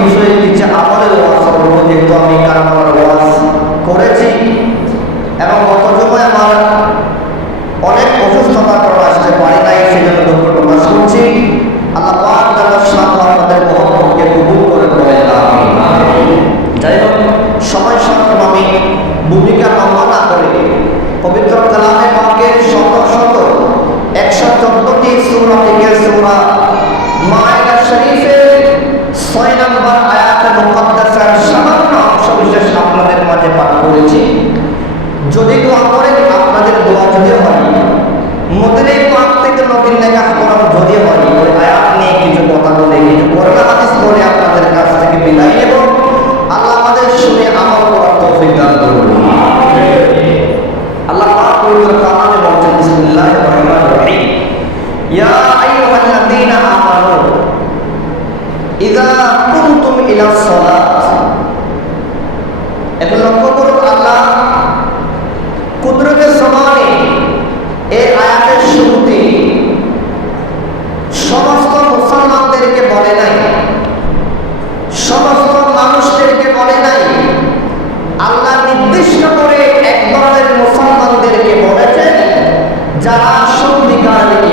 বিষয়ে কিছু আমলের ওয়াজ করবো, যেহেতু আমি কারামার ওয়াজ করেছি এবং গত জুমায় আমার অনেক অসুস্থতার কারণে আসতে পারি নাই, সেজন্য দুঃখ প্রকাশ করছি। আল্লাহ পাক তাআলা আপনাদের মহব্বতকে কবুল করে বলেন আমিন। যাই হোক, সময় সংক্ষেপ, আমি ভূমিকা লম্বা না করে পবিত্র কালামে পাকের 114টি সূরা থেকে সূরা মায়েদা শরীফের 6 নম্বর আয়াতে মুকদ্দাসার সামান্য অংশ বিশেষ আপনাদের মাঝে পাঠ করেছি। যদি দোয়া করেন, আপনাদের দোয়া যদি হয়, মদিনা পাক থেকে নবীর নেকাহ করার যদি হয়, ওই আয়াত নিয়ে কিছু কথা বলে, কিছু কোরআন হাদিস পড়ে আপনাদের কাছ থেকে বিদায় নেব। আল্লাহ আমাদের শুনে আমল করার তৌফিক দান করুন। আল্লাহ পাক পবিত্র কালামে বলেন, বিসমিল্লাহির রহমানির রহিম, ইয়া আইয়ুহাল্লাযীনা আমানু ইযা কুমতুম ইলাস সালাত। এখন লক্ষ্য করুন, আল্লাহ কুদরতের সমানে এই আয়াতের শুরুতে সমস্ত মুসলমানদেরকে বলে নাই, সমস্ত মানুষদেরকে বলে নাই, আল্লাহ নির্দিষ্ট করে এক দলের মুসলমানদেরকে বলেছেন যারা সত্যিকারের